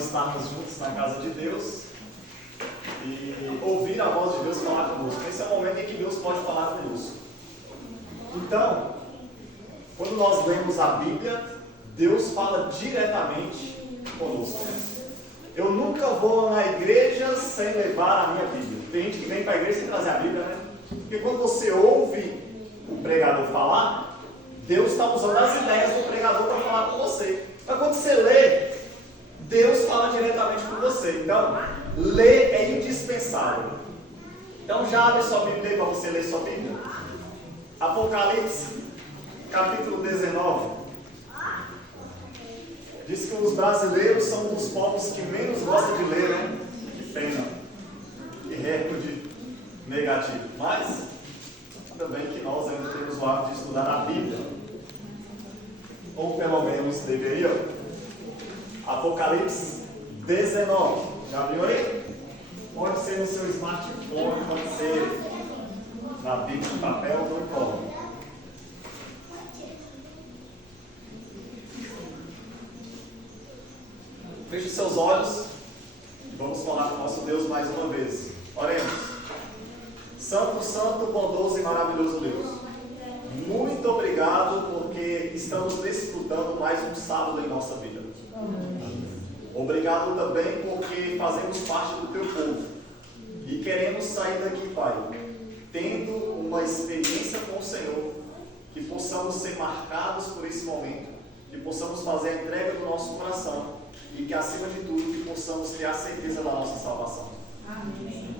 estarmos juntos na casa de Deus e ouvir a voz de Deus falar conosco. Esse é o momento em que Deus pode falar conosco. Então, quando nós lemos a Bíblia, Deus fala diretamente conosco. Eu nunca vou na igreja sem levar a minha Bíblia. Tem gente que vem para a igreja sem trazer a Bíblia, né? Porque quando você ouve o pregador falar, Deus está usando as ideias do pregador para falar com você. Mas quando você lê, Deus fala diretamente com você. Então, ler é indispensável. Então já abre sua Bíblia aí para você ler sua Bíblia. Apocalipse, capítulo 19. Diz que os brasileiros são um dos povos que menos gostam de ler, né? Que pena. Que recorde negativo. Mas, ainda bem que nós ainda temos o hábito de estudar a Bíblia. Ou pelo menos deveria. Apocalipse 19. Já viu aí? Pode ser no seu smartphone, pode ser na Bíblia de papel, não importa. Feche seus olhos e vamos falar com o nosso Deus mais uma vez. Oremos. Santo, santo, bondoso e maravilhoso Deus. Muito obrigado porque estamos desfrutando mais um sábado em nossa vida. Obrigado também porque fazemos parte do teu povo e queremos sair daqui, Pai, tendo uma experiência com o Senhor, que possamos ser marcados por esse momento, que possamos fazer a entrega do nosso coração e que, acima de tudo, que possamos ter a certeza da nossa salvação. Amém.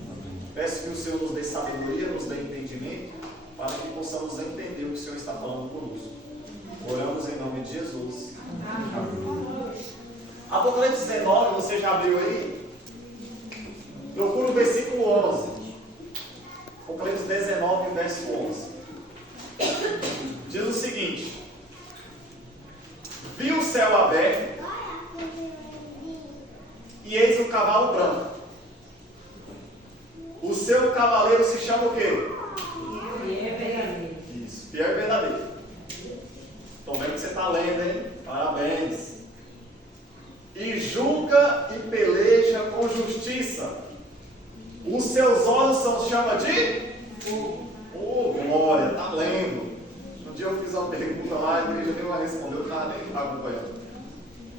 Peço que o Senhor nos dê sabedoria, nos dê entendimento, para que possamos entender o que o Senhor está falando conosco. Oramos em nome de Jesus. Amém. Apocalipse 19, você já abriu aí? Procura o versículo 11. Apocalipse 19, verso 11. Diz o seguinte: vi o céu aberto e eis um cavalo branco. O seu cavaleiro se chama o quê? Fiel verdadeiro. Isso, fiel e verdadeiro. Estou vendo que você está lendo, hein? Parabéns. E julga e peleja com justiça. Os seus olhos são chama de fogo. Oh, glória, está lendo. Um dia eu fiz uma pergunta lá, a igreja nem respondeu, eu estava nem acompanhando.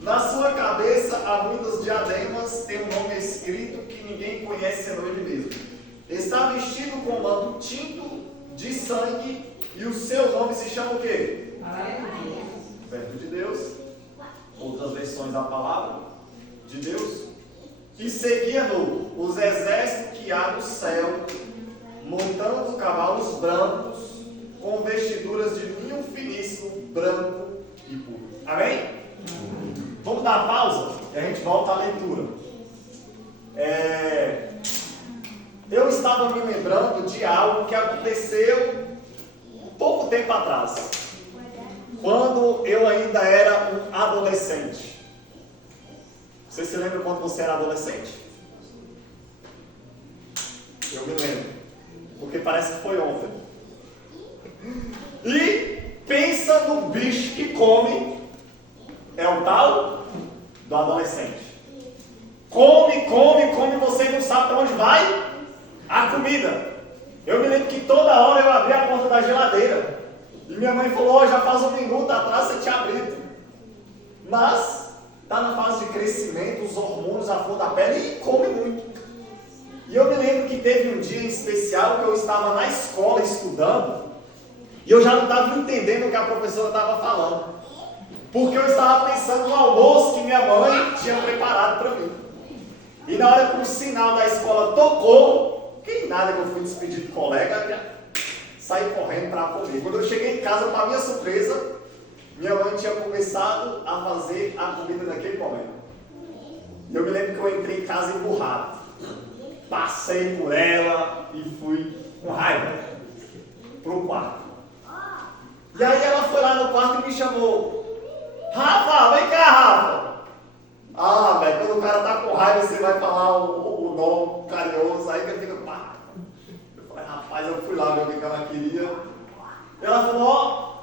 Na sua cabeça há muitas diademas, tem um nome escrito que ninguém conhece senão ele mesmo. Está vestido com um manto tinto de sangue e o seu nome se chama o quê? Verbo de Deus. Outras versões da palavra de Deus. E seguia-no os exércitos que há no céu, montando cavalos brancos, com vestiduras de linho finíssimo, branco e puro. Amém? Vamos dar uma pausa e a gente volta à leitura. Eu estava me lembrando de algo que aconteceu pouco tempo atrás, quando eu ainda era um adolescente. Você se lembra quando você era adolescente? Eu me lembro, porque parece que foi ontem. E pensa no bicho que come. É o tal do adolescente. Come, come, come, você não sabe para onde vai a comida. Eu me lembro que toda hora eu abria a porta da geladeira e minha mãe falou: já faz um minuto atrás você tinha abrido. Mas está na fase de crescimento, os hormônios à flor da pele e come muito. E eu me lembro que teve um dia em especial que eu estava na escola estudando e eu já não estava entendendo o que a professora estava falando. Porque eu estava pensando no almoço que minha mãe tinha preparado para mim. E na hora que o sinal da escola tocou, que nada que eu fui despedir do colega, já saí correndo para comer. Quando eu cheguei em casa, para minha surpresa, minha mãe tinha começado a fazer a comida naquele momento. E eu me lembro que eu entrei em casa emburrado. Passei por ela e fui com raiva para o quarto. E aí ela foi lá no quarto e me chamou: Rafa, vem cá, Rafa. Ah, velho, quando o cara tá com raiva, você vai falar o nome carinhoso, aí que eu fico, pá. Eu falei: rapaz, eu fui lá ver o que ela queria. E ela falou: ó,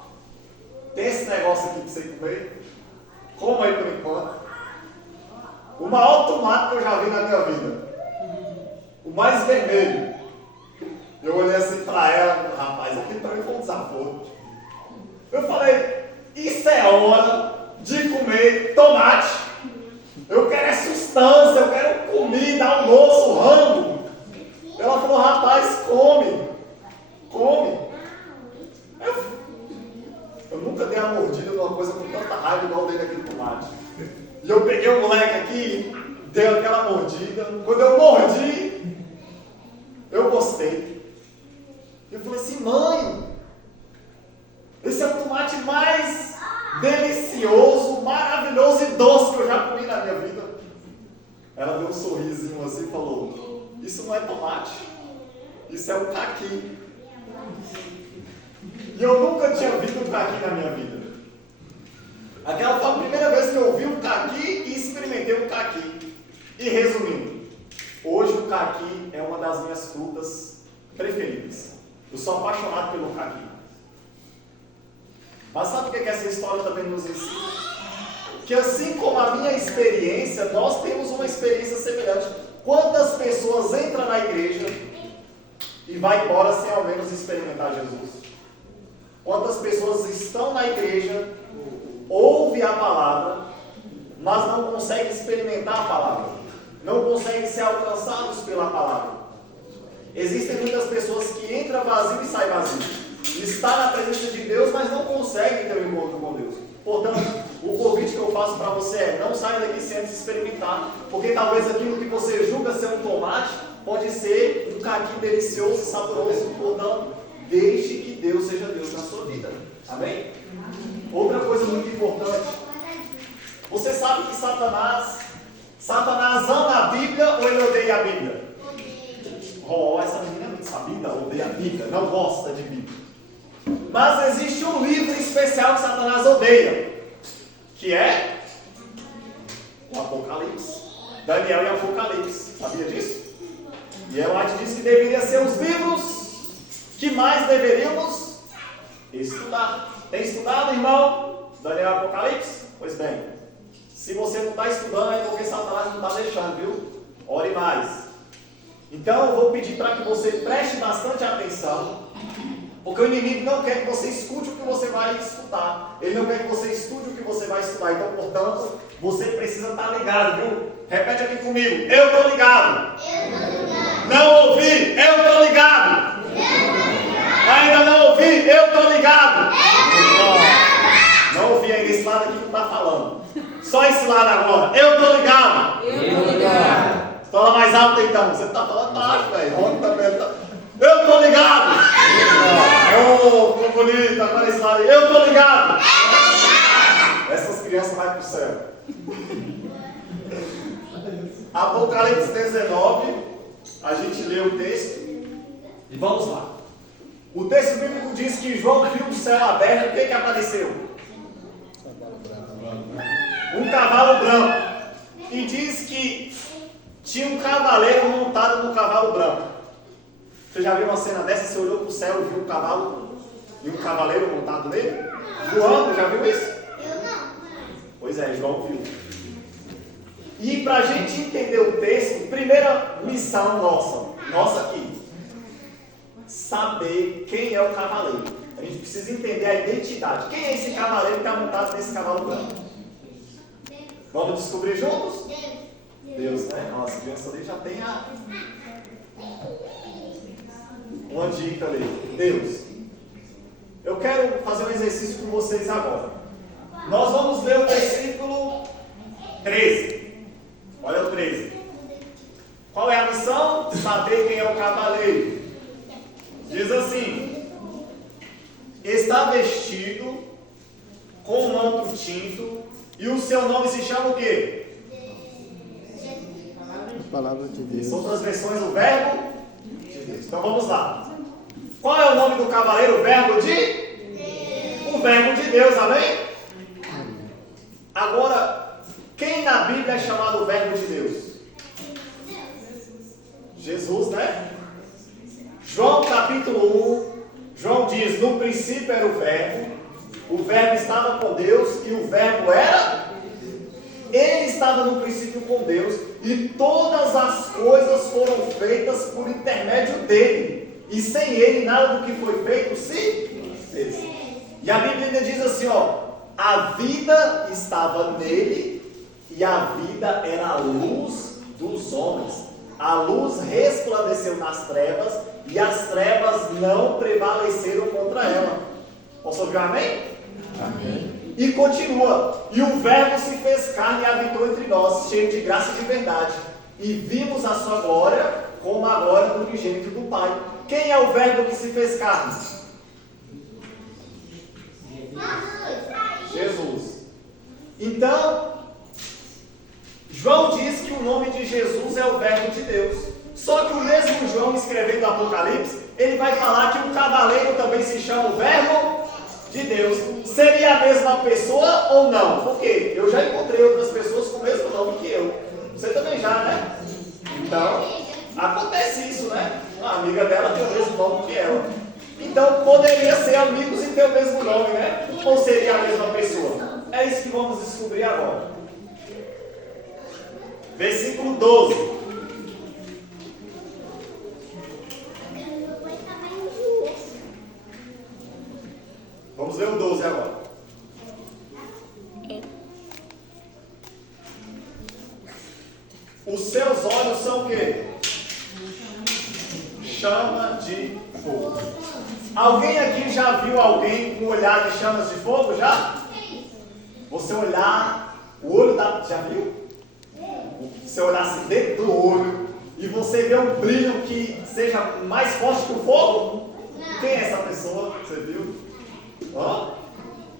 tem esse negócio aqui pra você comer. Coma aí por enquanto. O o maior tomate que eu já vi na minha vida. O mais vermelho. Eu olhei assim para ela, rapaz, aquilo para mim foi um desaforo. Eu falei, isso é hora de comer tomate. Eu quero substância, eu quero comida, almoço, rango. Ela falou, rapaz, come. Eu nunca dei uma mordida numa coisa com tanta raiva igual dei daquele tomate. E eu peguei o moleque aqui, dei aquela mordida. Quando eu mordi, eu gostei. Eu falei assim, mãe, esse é o tomate mais delicioso, maravilhoso e doce que eu já comi na minha vida. Ela deu um sorrisinho assim e falou, isso não é tomate, isso é um caqui. E eu nunca tinha visto um caqui na minha vida. Aquela foi a primeira vez que eu vi um caqui e experimentei um caqui. E resumindo, hoje o caqui é uma das minhas frutas preferidas. Eu sou apaixonado pelo caqui. Mas sabe o que essa história também nos ensina? Que assim como a minha experiência, nós temos uma experiência semelhante. Quantas pessoas entram na igreja e vai embora sem ao menos experimentar Jesus? Quantas pessoas estão na igreja, ouvem a palavra, mas não conseguem experimentar a palavra, não conseguem ser alcançados pela palavra? Existem muitas pessoas que entram vazio e saem vazio, está na presença de Deus, mas não conseguem ter um encontro com Deus. Portanto, o convite que eu faço para você é, não saia daqui sem antes experimentar, porque talvez aquilo que você julga ser um tomate, pode ser um caqui delicioso e saboroso. Portanto, deixe que Deus seja Deus na sua vida. Amém? Outra coisa muito importante. Você sabe que Satanás ama a Bíblia ou ele odeia a Bíblia? Oh, essa menina é muito sabida, odeia a Bíblia, não gosta de Bíblia. Mas existe um livro especial que Satanás odeia, que é o Apocalipse. Daniel e Apocalipse. Sabia disso? E Ellen White diz que deveria ser os livros que mais deveríamos estudar. Tem estudado, irmão? Daniel e Apocalipse? Pois bem, se você não está estudando é porque Satanás não está deixando, viu? Ore mais. Então eu vou pedir para que você preste bastante atenção, porque o inimigo não quer que você escute o que você vai estudar. Ele não quer que você estude o que você vai estudar. Então, portanto, você precisa estar ligado, viu? Repete aqui comigo. Eu estou ligado. Não ouvi. Eu estou ligado. Ainda não ouvi. Eu estou ligado. Não ouvi ainda. Esse lado aqui não está falando. Só esse lado agora. Eu estou ligado. Fala mais alto então. Você está falando baixo, velho. Eu estou ligado. Oh, que bonito. Agora esse lado aí. Eu estou ligado. Essas crianças vão para o céu. Apocalipse 19. A gente lê o texto. E vamos lá. O texto bíblico diz que João viu o céu aberto. E o que apareceu? Um cavalo branco. E diz que tinha um cavaleiro montado no cavalo branco. Você já viu uma cena dessa? Você olhou para o céu e viu um cavalo e um cavaleiro montado nele? Voando, já viu isso? Eu não. Pois é, João viu. E para a gente entender o texto, primeira missão nossa aqui, saber quem é o cavaleiro. A gente precisa entender a identidade. Quem é esse cavaleiro que está montado nesse cavalo branco? Vamos descobrir juntos? Deus, né? Nossa, a criança ali já tem uma dica ali. Deus. Eu quero fazer um exercício com vocês agora. Nós vamos ler o versículo 13. Olha o 13. Qual é a missão? Saber quem é o cavaleiro. Diz assim: está vestido com um manto tinto e o seu nome se chama o quê? Palavra de Deus. Outras versões, o verbo de Deus. Então vamos lá. Qual é o nome do cavaleiro? O verbo de Deus. O verbo de Deus, amém? Agora, quem na Bíblia é chamado o verbo de Deus? Jesus, né? João capítulo 1, João diz: no princípio era o verbo estava com Deus e o verbo era Ele estava no princípio com Deus e todas as coisas foram feitas por intermédio dele. E sem ele nada do que foi feito se fez. E a Bíblia ainda diz assim, a vida estava nele e a vida era a luz dos homens. A luz resplandeceu nas trevas e as trevas não prevaleceram contra ela. Posso ouvir um amém? Amém. E continua, e o verbo se fez carne e habitou entre nós, cheio de graça e de verdade. E vimos a sua glória como a glória do unigênito do Pai. Quem é o verbo que se fez carne? Jesus. Então, João diz que o nome de Jesus é o verbo de Deus. Só que o mesmo João, escrevendo o Apocalipse, ele vai falar que o cavaleiro também se chama o verbo de Deus. Seria a mesma pessoa ou não? Porque eu já encontrei outras pessoas com o mesmo nome que eu. Você também já, né? Então, acontece isso, né? Uma amiga dela tem o mesmo nome que ela. Então, poderia ser amigos e ter o mesmo nome, né? Ou seria a mesma pessoa? É isso que vamos descobrir agora. Versículo 12. Vamos ler o 12 agora. Os seus olhos são o quê? Chama de fogo. Alguém aqui já viu alguém com olhar de chamas de fogo? Já? Você olhar, o olho da... Já viu? Você olhar assim dentro do olho e você vê um brilho que seja mais forte que o fogo? Quem é essa pessoa? Você viu? Ó,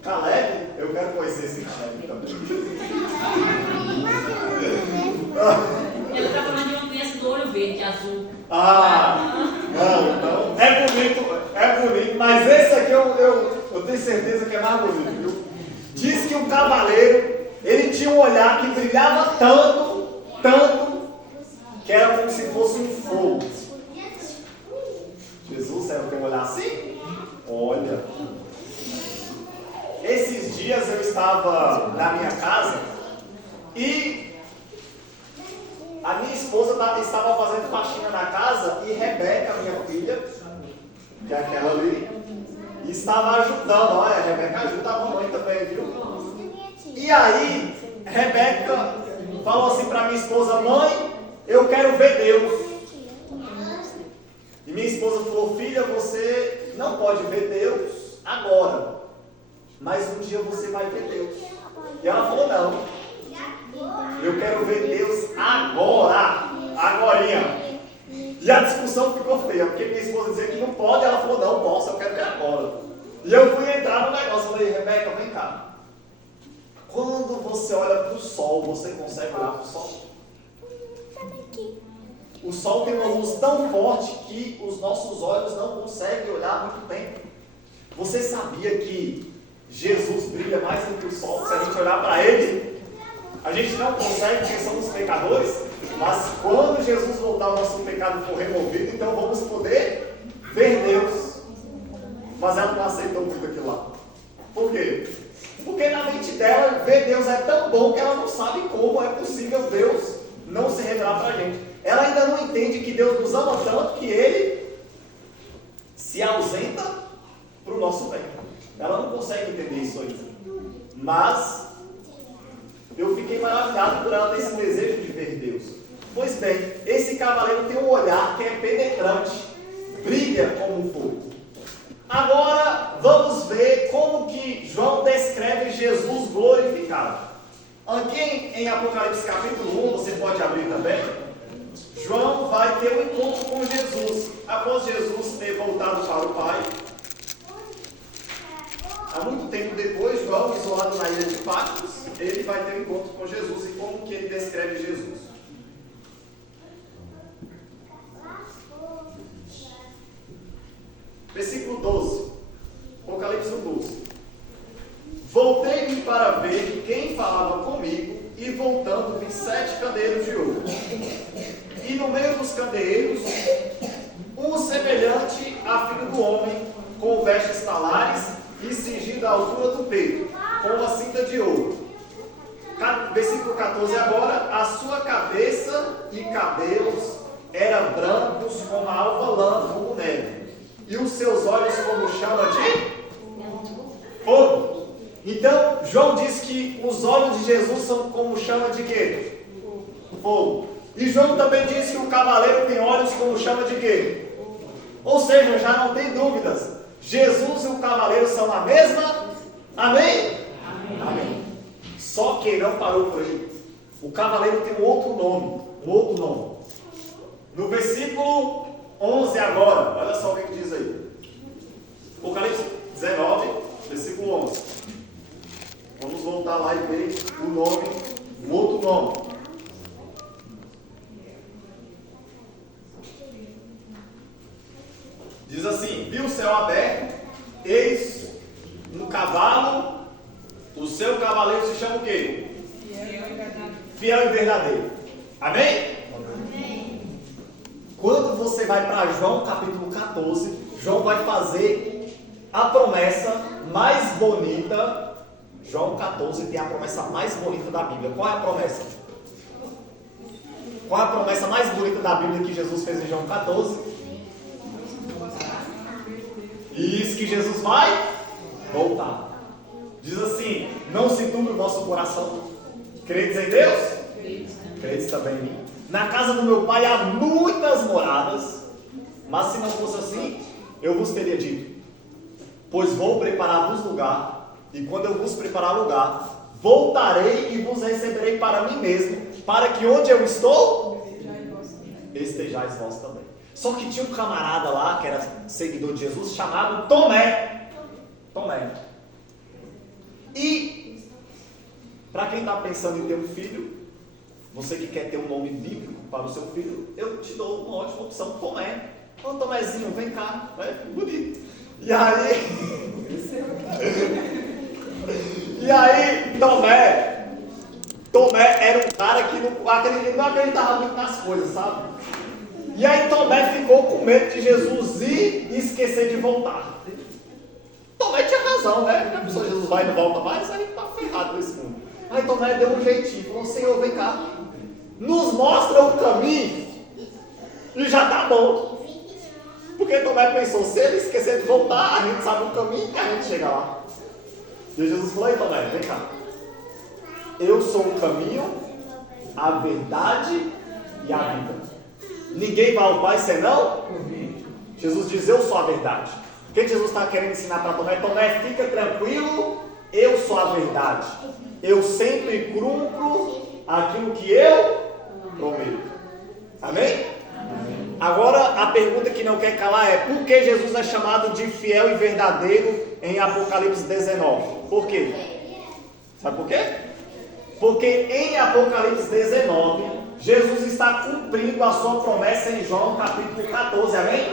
Caleb? Eu quero conhecer esse Caleb também. Ele está falando de uma criança do olho verde, azul. Não, é bonito, mas esse aqui eu tenho certeza que é mais bonito, viu? Diz que o cavaleiro, ele tinha um olhar que brilhava tanto, que era como se fosse um fogo. Jesus, você não tem um olhar assim? Olha. Esses dias eu estava na minha casa e a minha esposa estava fazendo faxina na casa e Rebeca, minha filha, que é aquela ali, estava ajudando. Olha, Rebeca ajuda a mamãe também, viu? E aí, Rebeca falou assim para minha esposa: mãe, eu quero ver Deus. E minha esposa falou: filha, você não pode ver Deus agora, mas um dia você vai ver Deus. E ela falou: não, eu quero ver Deus agorinha. E a discussão ficou feia, porque minha esposa dizia que não pode, ela falou: não, posso, eu quero ver agora. E eu fui entrar no negócio, falei: Rebeca, vem cá. Quando você olha para o sol, você consegue olhar para o sol? O sol tem uma luz tão forte que os nossos olhos não conseguem olhar muito bem. Você sabia que Jesus brilha mais do que o sol? Se a gente olhar para ele, a gente não consegue porque somos pecadores, mas quando Jesus voltar, o nosso pecado for removido, então vamos poder ver Deus. Mas ela não aceitou muito aquilo lá. Por quê? Porque na mente dela, ver Deus é tão bom que ela não sabe como é possível Deus não se revelar para a gente. Ela ainda não entende que Deus nos ama tanto que Ele se ausenta para o nosso bem. Ela não consegue entender isso ainda. Mas eu fiquei maravilhado por ela ter esse desejo de ver Deus. Pois bem, esse cavaleiro tem um olhar que é penetrante, brilha como um fogo. Agora vamos ver como que João descreve Jesus glorificado. Aqui em Apocalipse capítulo 1, você pode abrir também. João vai ter um encontro com Jesus. Após Jesus ter voltado para o Pai, há muito tempo depois, João, isolado na ilha de Patmos, ele vai ter um encontro com Jesus. E como que ele descreve Jesus? Versículo 12, Apocalipse 12. Voltei-me para ver quem falava comigo, e voltando vi 7 candeeiros de ouro. E no meio dos candeeiros, um semelhante a filho do homem, com vestes talares e cingido à altura do peito, com uma cinta de ouro. Versículo 14 agora. A sua cabeça e cabelos eram brancos como a alva lã, como neve, e os seus olhos como chama de fogo. Então, João diz que os olhos de Jesus são como chama de quê? Fogo. E João também diz que o cavaleiro tem olhos como chama de quê? Ou seja, já não tem dúvidas. Jesus e o cavaleiro são a mesma. Amém? Amém. Amém. Só que não parou por aí. O cavaleiro tem um outro nome. No versículo 11 agora, olha só o que diz aí. Apocalipse 19, versículo 11. Vamos voltar lá e ver o outro nome. Diz assim: viu o céu aberto, eis um cavalo, o seu cavaleiro se chama o quê? Fiel e verdadeiro. Amém? Amém. Quando você vai para João capítulo 14, João vai fazer a promessa mais bonita. João 14 tem a promessa mais bonita da Bíblia. Qual é a promessa? Qual é a promessa mais bonita da Bíblia que Jesus fez em João 14? Diz que Jesus vai voltar. Diz assim: não se turbe o vosso coração. Credes em Deus? Credes também em mim. Na casa do meu pai há muitas moradas, mas se não fosse assim, eu vos teria dito: pois vou preparar-vos lugar, e quando eu vos preparar lugar, voltarei e vos receberei para mim mesmo, para que onde eu estou, estejais vós também. Só que tinha um camarada lá, que era seguidor de Jesus, chamado Tomé. E, para quem está pensando em ter um filho, você que quer ter um nome bíblico para o seu filho, eu te dou uma ótima opção, Tomé. Ô Tomézinho, vem cá, vai, bonito. E aí, Tomé era um cara que não acreditava muito nas coisas, sabe? E aí Tomé ficou com medo de Jesus ir e esquecer de voltar. Tomé tinha razão, né? A pessoa Jesus vai e não volta mais, aí tá ferrado nesse mundo. Aí Tomé deu um jeitinho, falou: Senhor, vem cá, nos mostra o caminho e já tá bom. Porque Tomé pensou: se ele esquecer de voltar, a gente sabe o caminho e a gente chega lá. E Jesus falou: ei Tomé, vem cá, eu sou o caminho, a verdade e a vida. Ninguém vai ao Pai senão Jesus diz: eu sou a verdade. O que Jesus está querendo ensinar para Tomé? Tomé, fica tranquilo, eu sou a verdade. Eu sempre cumpro aquilo que eu prometo. Amém? Amém? Agora a pergunta que não quer calar é: por que Jesus é chamado de fiel e verdadeiro em Apocalipse 19? Por quê? Sabe por quê? Porque em Apocalipse 19 Jesus está cumprindo a sua promessa em João capítulo 14, amém?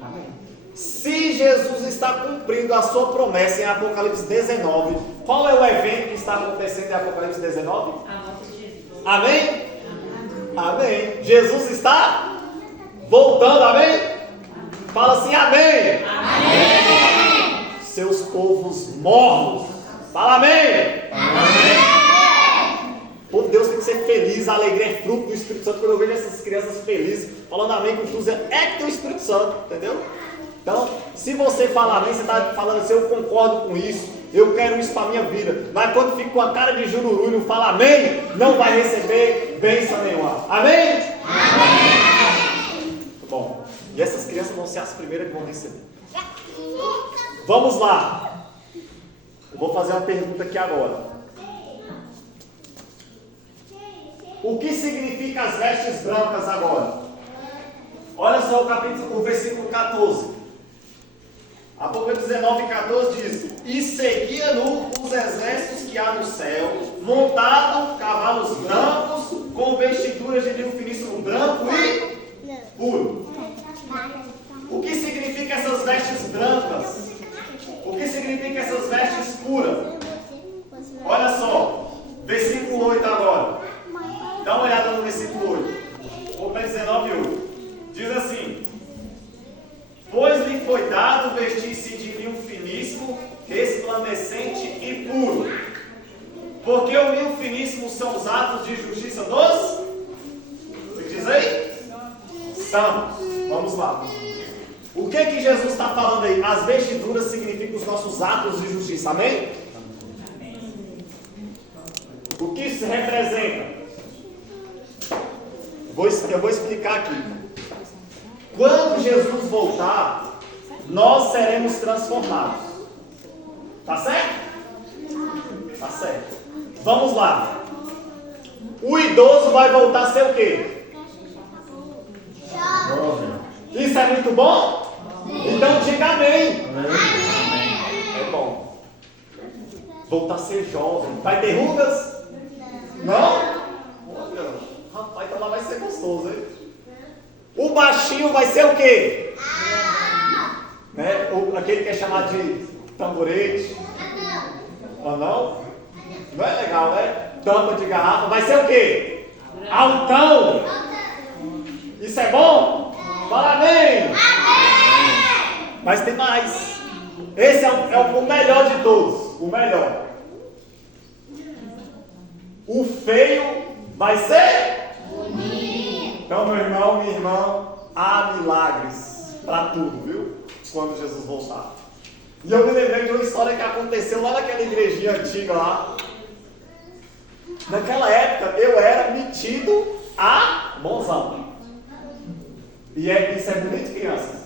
Amém. Se Jesus está cumprindo a sua promessa em Apocalipse 19, qual é o evento que está acontecendo em Apocalipse 19? A volta de Jesus. Amém? Amém. Jesus está voltando, amém? Fala assim: amém. Amém. Seus povos morros, fala amém. Amém. Pô, Deus tem que ser feliz, a alegria é fruto do Espírito Santo. Quando eu vejo essas crianças felizes, falando amém com tudo, é que tem o Espírito Santo, entendeu? Então, se você fala amém, você está falando assim: eu concordo com isso, eu quero isso para a minha vida. Mas quando fica com a cara de jururu e não fala amém, não vai receber bênção nenhuma. Amém? Amém! Bom, e essas crianças vão ser as primeiras que vão receber. Vamos lá. Eu vou fazer uma pergunta aqui agora. O que significa as vestes brancas agora? Olha só o versículo 14. Apocalipse 19, 14 diz: e seguia-no os exércitos que há no céu, montado cavalos brancos, com vestiduras de linho finíssimo branco e puro. O que significa essas vestes brancas? O que significa essas vestes puras? Olha só, versículo 8 agora. Dá uma olhada no versículo 8. Apocalipse 19, 8. Diz assim: pois lhe foi dado vestir-se de linho finíssimo, resplandecente e puro. Porque o linho justiça dos... Me diz aí? Santos. Vamos lá. O que Jesus está falando aí? As vestiduras significam os nossos atos de justiça. Amém? O que isso representa? Eu vou explicar aqui. Quando Jesus voltar, nós seremos transformados. Tá certo? Tá certo. Vamos lá. O idoso vai voltar a ser o quê? Isso é muito bom? Então diga amém. É bom. Voltar a ser jovem. Vai ter rugas? Não? Olha, rapaz, então lá vai ser gostoso, hein? O baixinho vai ser o quê? Né? Aquele que é chamado de tamborete. Ou não? Não é legal, né? Tampa de garrafa. Vai ser o quê? Altão. Isso é bom? Fala amém. Mas tem mais. Esse é o melhor de todos. O melhor. O feio vai ser bonito. Então, meu irmão, minha irmã, há milagres para tudo, viu? Quando Jesus voltar. E eu me lembrei de uma história que aconteceu lá naquela igrejinha antiga lá. Naquela época eu era metido a bonzão. E isso é bonito, crianças?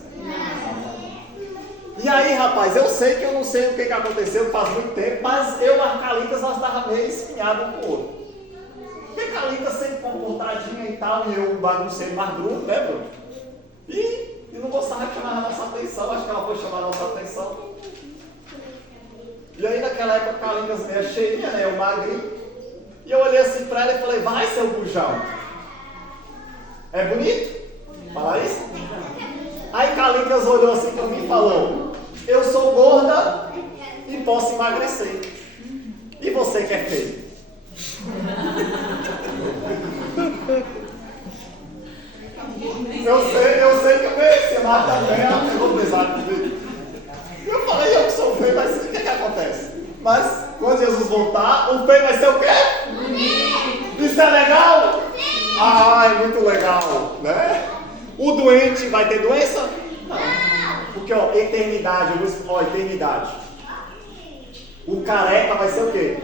E aí, rapaz, eu sei que eu não sei o que aconteceu faz muito tempo, mas eu e a Calitas, nós estávamos meio espinhados um com o outro. Porque a Calitas sempre comportadinha e tal, e eu baguncei mais bruto, né, Bruno? E não gostava de chamar a nossa atenção, acho que ela foi chamar a nossa atenção. E aí, naquela época, a Calitas meio cheinha, né, eu magrinho. E eu olhei assim pra ela e falei, vai, seu bujão. É bonito? Fala isso? Aí Calitas olhou assim pra mim e falou, eu sou gorda e posso emagrecer. E você que é feio? Eu sei que eu mereci, mas também ela pegou pesado comigo. Eu falei, eu que sou feio, mas o que acontece? Mas quando Jesus voltar, o feio vai ser o quê? Isso é legal? Ah, é muito legal, né? O doente vai ter doença? Não. Porque, ó, eternidade, eternidade. O careca vai ser o quê?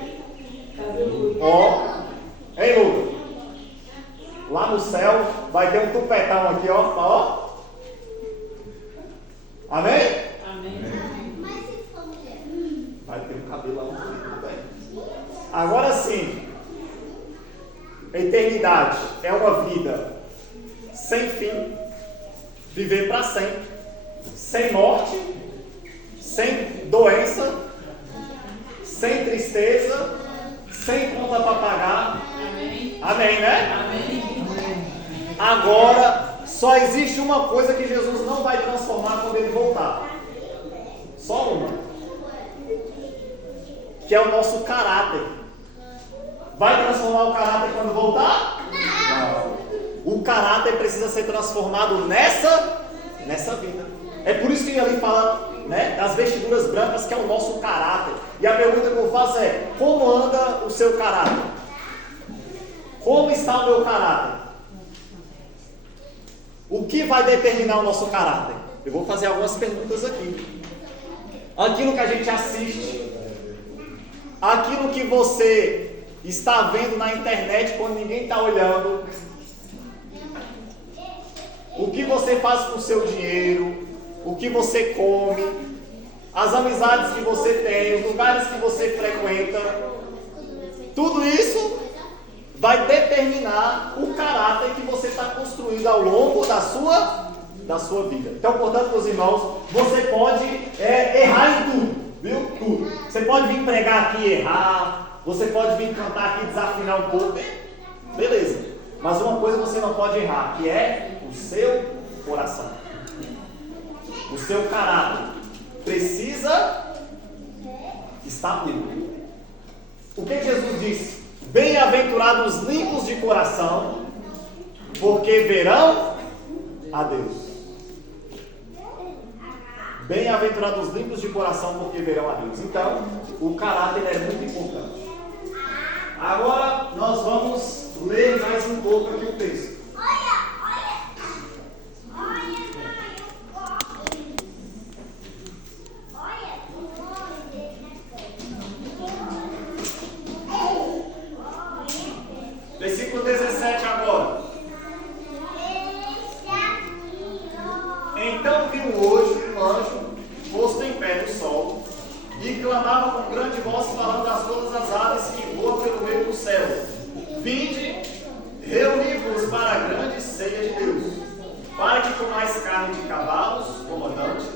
Ó, hein, Lucas? Lá no céu vai ter um tupetão aqui, ó. Amém? Amém. Vai ter um cabelão também. Agora sim, eternidade é uma vida sem fim, viver para sempre, sem morte, sem doença, sem tristeza, sem conta para pagar. Amém. Amém, né? Amém. Agora, só existe uma coisa que Jesus não vai transformar quando ele voltar. Só uma. Que é o nosso caráter. Vai transformar o caráter quando voltar? Não. O caráter precisa ser transformado nessa vida. É por isso que ali fala, né, das vestiduras brancas, que é o nosso caráter. E a pergunta que eu faço é, como anda o seu caráter? Como está o meu caráter? O que vai determinar o nosso caráter? Eu vou fazer algumas perguntas aqui. Aquilo que a gente assiste, aquilo que você está vendo na internet quando ninguém está olhando, o que você faz com o seu dinheiro, o que você come, as amizades que você tem, os lugares que você frequenta, tudo isso vai determinar o caráter que você está construindo ao longo da sua vida. Então, portanto, meus irmãos, você pode errar em tudo, viu? Tudo. Você pode vir pregar aqui e errar, você pode vir cantar aqui e desafinar um pouco, beleza. Mas uma coisa você não pode errar, que é o seu coração. O seu caráter precisa estar puro. O que Jesus disse? Bem-aventurados os limpos de coração, porque verão a Deus. Bem-aventurados os limpos de coração, porque verão a Deus. Então, o caráter é muito importante. Agora, nós vamos ler Versículo 17 agora. Então viu hoje um anjo posto em pé no sol e clamava com grande voz, falando a todas as aves que voam pelo meio do céu: vinde, reuni-vos para a grande ceia de Deus, para que comais carne de cavalos comandantes,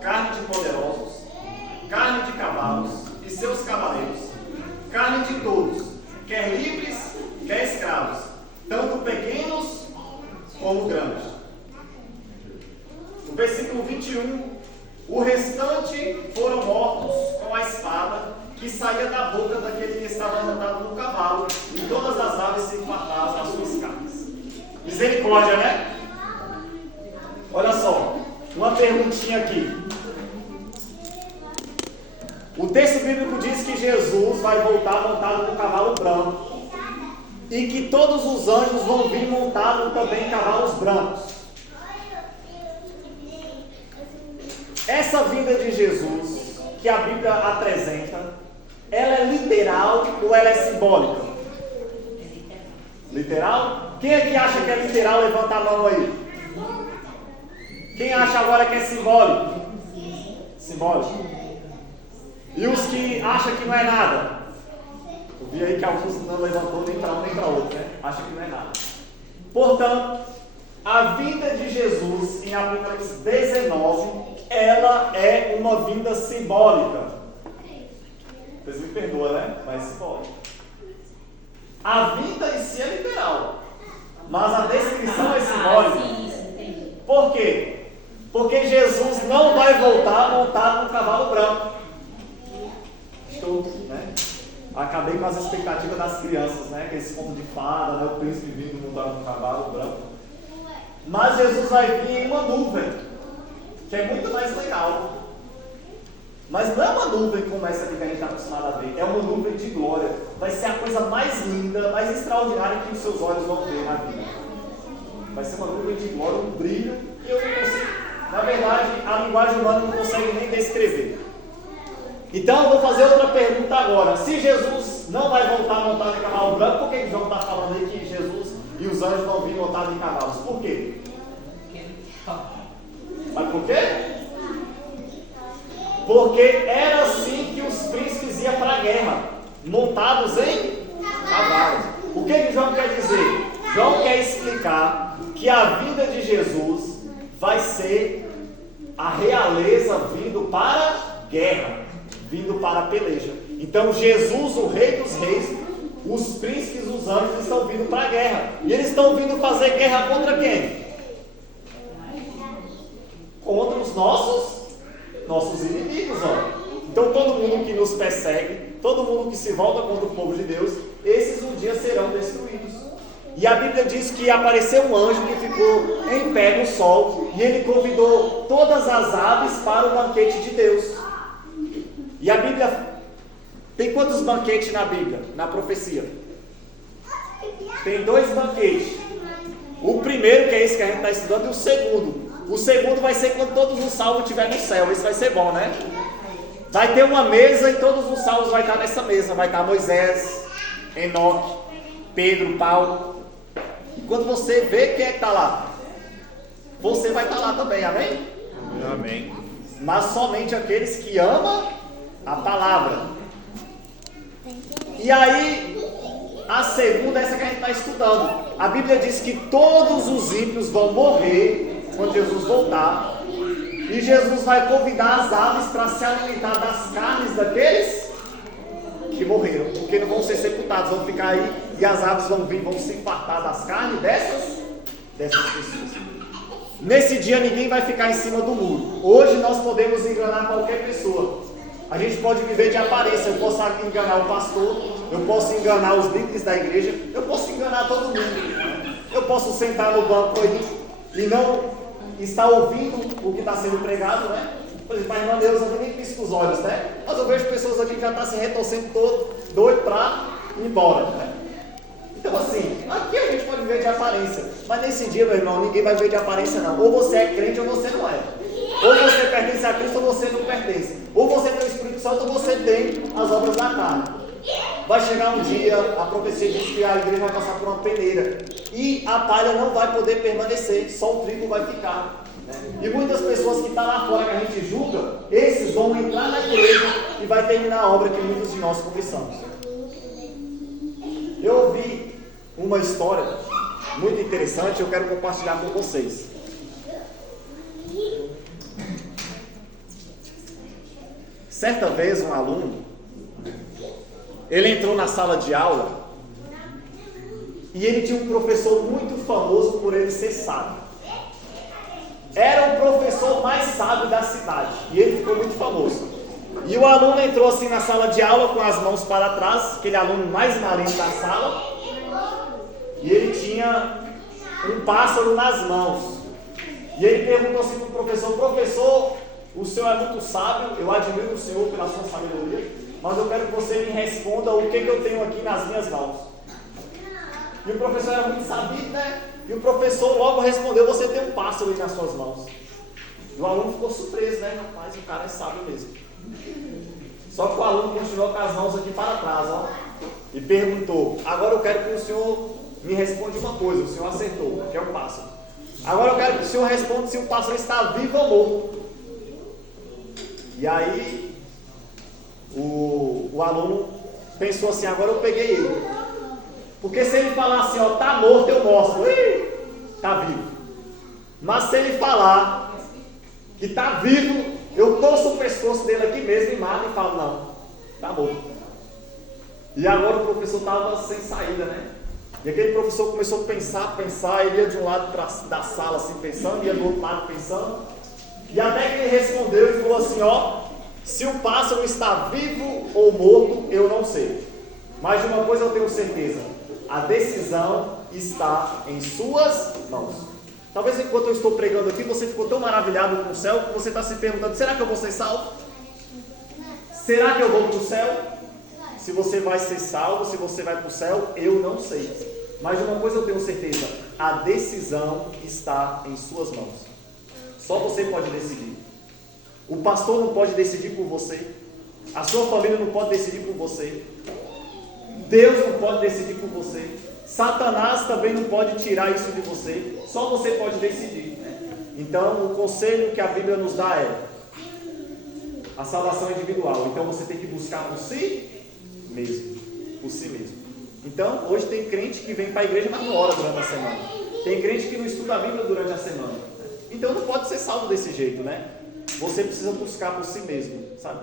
carne de poderosos, carne de cavalos e seus cavaleiros, carne de todos, quer livres, quer escravos, tanto pequenos como grandes. No versículo 21, o restante foram mortos com a espada que saía da boca daquele que estava montado no cavalo, e todas as aves se fartavam das suas carnes. Misericórdia, né? Olha só, uma perguntinha aqui. O texto bíblico diz que Jesus vai voltar montado no cavalo branco e que todos os anjos vão vir montados também em cavalos brancos. Essa vinda de Jesus, que a Bíblia apresenta, ela é literal ou ela é simbólica? Literal? Quem é que acha que é literal? Levanta a mão aí. Quem acha agora que é simbólico? Simbólico. E os que acham que não é nada? Eu vi aí que alguns não levantou nem para um nem para outro, né? Acham que não é nada. Portanto, a vinda de Jesus em Apocalipse 19, ela é uma vinda simbólica. Vocês me perdoam, né? Mas simbólica. A vinda em si é literal, mas a descrição é simbólica. Por quê? Porque Jesus não vai voltar montado num cavalo branco. Estou, né? Acabei com as expectativas das crianças, né? Aquele conto de fada, né? O príncipe vindo montado num cavalo branco. Mas Jesus vai vir em uma nuvem, que é muito mais legal. Mas não é uma nuvem como essa que a gente está acostumado a ver. É uma nuvem de glória. Vai ser a coisa mais linda, mais extraordinária que os seus olhos vão ver na vida. Vai ser uma nuvem de glória, um brilho que eu não consigo. Na verdade, a linguagem humana não consegue nem descrever. Então eu vou fazer outra pergunta agora. Se Jesus não vai voltar montado em cavalo branco, por que João está falando aí que Jesus e os anjos vão vir montados em cavalos? Por quê? Mas por quê? Porque era assim que os príncipes iam para a guerra, montados em cavalos. O que João quer dizer? João quer explicar que a vinda de Jesus vai ser a realeza vindo para a guerra, vindo para a peleja. Então Jesus, o Rei dos Reis, os príncipes, os anjos estão vindo para a guerra. E eles estão vindo fazer guerra contra quem? Contra os nossos inimigos, ó. Então todo mundo que nos persegue, todo mundo que se volta contra o povo de Deus, esses um dia serão destruídos. E a Bíblia diz que apareceu um anjo que ficou em pé no sol, e ele convidou todas as aves para o banquete de Deus. E a Bíblia tem quantos banquetes na Bíblia, na profecia? Tem 2 banquetes. O primeiro, que é esse que a gente está estudando, e o segundo. O segundo vai ser quando todos os salvos estiverem no céu. Esse vai ser bom, né? Vai ter uma mesa e todos os salvos vão estar nessa mesa. Vai estar Moisés, Enoque, Pedro, Paulo. E quando você vê quem é que está lá, você vai estar lá também, amém? Amém. Mas somente aqueles que amam a palavra. E aí, a segunda é essa que a gente está estudando. A Bíblia diz que todos os ímpios vão morrer quando Jesus voltar, e Jesus vai convidar as aves para se alimentar das carnes daqueles que morreram, porque não vão ser sepultados, vão ficar aí, e as aves vão vir, vão se fartar das carnes dessas pessoas. Nesse dia ninguém vai ficar em cima do muro. Hoje nós podemos enganar qualquer pessoa. A gente pode viver de aparência. Eu posso enganar o pastor, eu posso enganar os líderes da igreja, eu posso enganar todo mundo. Eu posso sentar no banco aí e não estar ouvindo o que está sendo pregado, né? Por exemplo, a irmã Deus eu nem pisco os olhos, né? Mas eu vejo pessoas aqui que já estão se retorcendo todo, doido para ir embora, né? Então assim, aqui a gente pode viver de aparência, mas nesse dia, meu irmão, ninguém vai viver de aparência não. Ou você é crente ou você não é. Ou você pertence a Cristo ou você não pertence. Ou você tem o Espírito Santo ou você tem as obras da carne. vai chegar um dia, a profecia diz que a igreja vai passar por uma peneira e a palha não vai poder permanecer, só o trigo vai ficar. E muitas pessoas que estão lá fora que a gente julga, esses vão entrar na igreja e vai terminar a obra que muitos de nós começamos. Eu ouvi uma história muito interessante, eu quero compartilhar com vocês. Certa vez um aluno, ele entrou na sala de aula e ele tinha um professor muito famoso por ele ser sábio. Era o professor mais sábio da cidade e ele ficou muito famoso. E o aluno entrou assim na sala de aula com as mãos para trás, aquele aluno mais maligno da sala, e ele tinha um pássaro nas mãos. E ele perguntou assim para o professor: professor, o senhor é muito sábio, eu admiro o senhor pela sua sabedoria, mas eu quero que você me responda o que eu tenho aqui nas minhas mãos. E o professor era muito sabido, né? E o professor logo respondeu: você tem um pássaro aí nas suas mãos. E o aluno ficou surpreso, né? Rapaz, o cara é sábio mesmo. Só que o aluno continuou com as mãos aqui para trás, ó, e perguntou: agora eu quero que o senhor me responda uma coisa. O senhor acertou, que é o pássaro. Agora eu quero que o senhor responda se o pássaro está vivo ou morto. E aí o aluno pensou assim: agora eu peguei ele. Porque se ele falar assim, ó, tá morto, eu mostro. Tá vivo. Mas se ele falar que tá vivo, eu torço o pescoço dele aqui mesmo e mato e falo: não, tá morto. E agora o professor estava sem saída, né? E aquele professor começou a pensar, ele ia de um lado da sala assim pensando, ia do outro lado pensando. E até que ele respondeu e falou assim: ó, se o pássaro está vivo ou morto, eu não sei. Mas de uma coisa eu tenho certeza: a decisão está em suas mãos. Talvez enquanto eu estou pregando aqui, você ficou tão maravilhado com o céu que você está se perguntando: será que eu vou ser salvo? Será que eu vou para o céu? Se você vai ser salvo, se você vai para o céu, eu não sei. Mas de uma coisa eu tenho certeza: a decisão está em suas mãos. Só você pode decidir. O pastor não pode decidir por você. A sua família não pode decidir por você. Deus não pode decidir por você. Satanás também não pode tirar isso de você. Só você pode decidir. Então, o conselho que a Bíblia nos dá é: a salvação é individual. Então, você tem que buscar por si mesmo. Por si mesmo. Então, hoje tem crente que vem para a igreja, mas não ora durante a semana. Tem crente que não estuda a Bíblia durante a semana. Então, não pode ser salvo desse jeito, né? Você precisa buscar por si mesmo, sabe?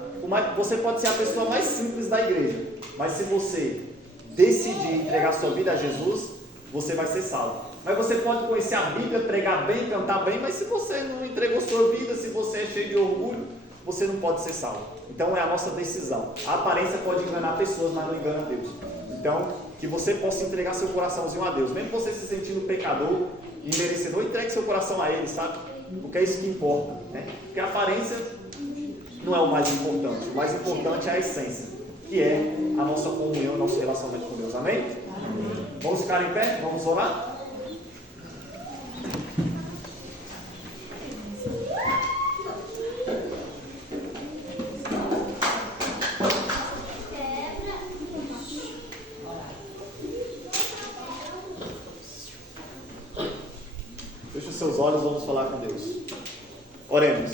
Você pode ser a pessoa mais simples da igreja, mas se você decidir entregar sua vida a Jesus, você vai ser salvo. Mas você pode conhecer a Bíblia, pregar bem, cantar bem, mas se você não entregou sua vida, se você é cheio de orgulho, você não pode ser salvo. Então é a nossa decisão. A aparência pode enganar pessoas, mas não engana Deus. Então, que você possa entregar seu coraçãozinho a Deus, mesmo você se sentindo pecador e merecedor, entregue seu coração a Ele, sabe? Porque é isso que importa, né? Porque a aparência não é o mais importante. O mais importante é a essência, que é a nossa comunhão, nosso relacionamento com Deus. Amém? Amém. Vamos ficar em pé? Vamos orar? Feche os seus olhos, vamos falar com Deus. Oremos.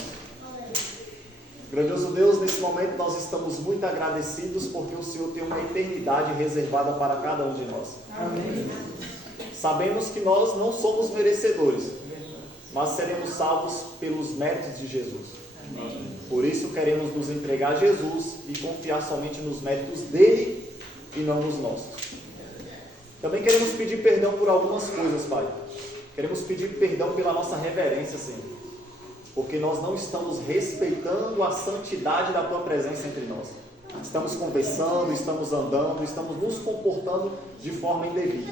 Grandioso Deus, nesse momento nós estamos muito agradecidos porque o Senhor tem uma eternidade reservada para cada um de nós. Amém. Sabemos que nós não somos merecedores, mas seremos salvos pelos méritos de Jesus. Amém. Por isso queremos nos entregar a Jesus e confiar somente nos méritos dele e não nos nossos. Também queremos pedir perdão por algumas coisas, Pai. Queremos pedir perdão pela nossa reverência, Senhor, porque nós não estamos respeitando a santidade da Tua presença entre nós. Estamos conversando, estamos andando, estamos nos comportando de forma indevida.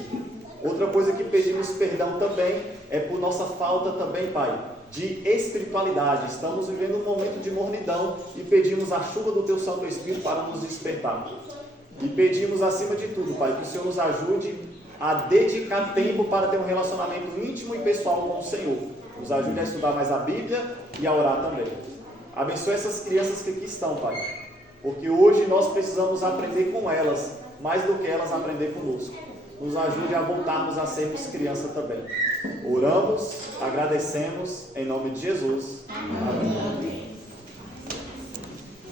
Outra coisa que pedimos perdão também é por nossa falta também, Pai, de espiritualidade. Estamos vivendo um momento de mornidão e pedimos a chuva do Teu Santo Espírito para nos despertar. E pedimos acima de tudo, Pai, que o Senhor nos ajude a dedicar tempo para ter um relacionamento íntimo e pessoal com o Senhor. Nos ajude a estudar mais a Bíblia e a orar também. Abençoe essas crianças que aqui estão, Pai. porque hoje nós precisamos aprender com elas, mais do que elas aprender conosco. Nos ajude a voltarmos a sermos criança também. Oramos, agradecemos, em nome de Jesus. Amém.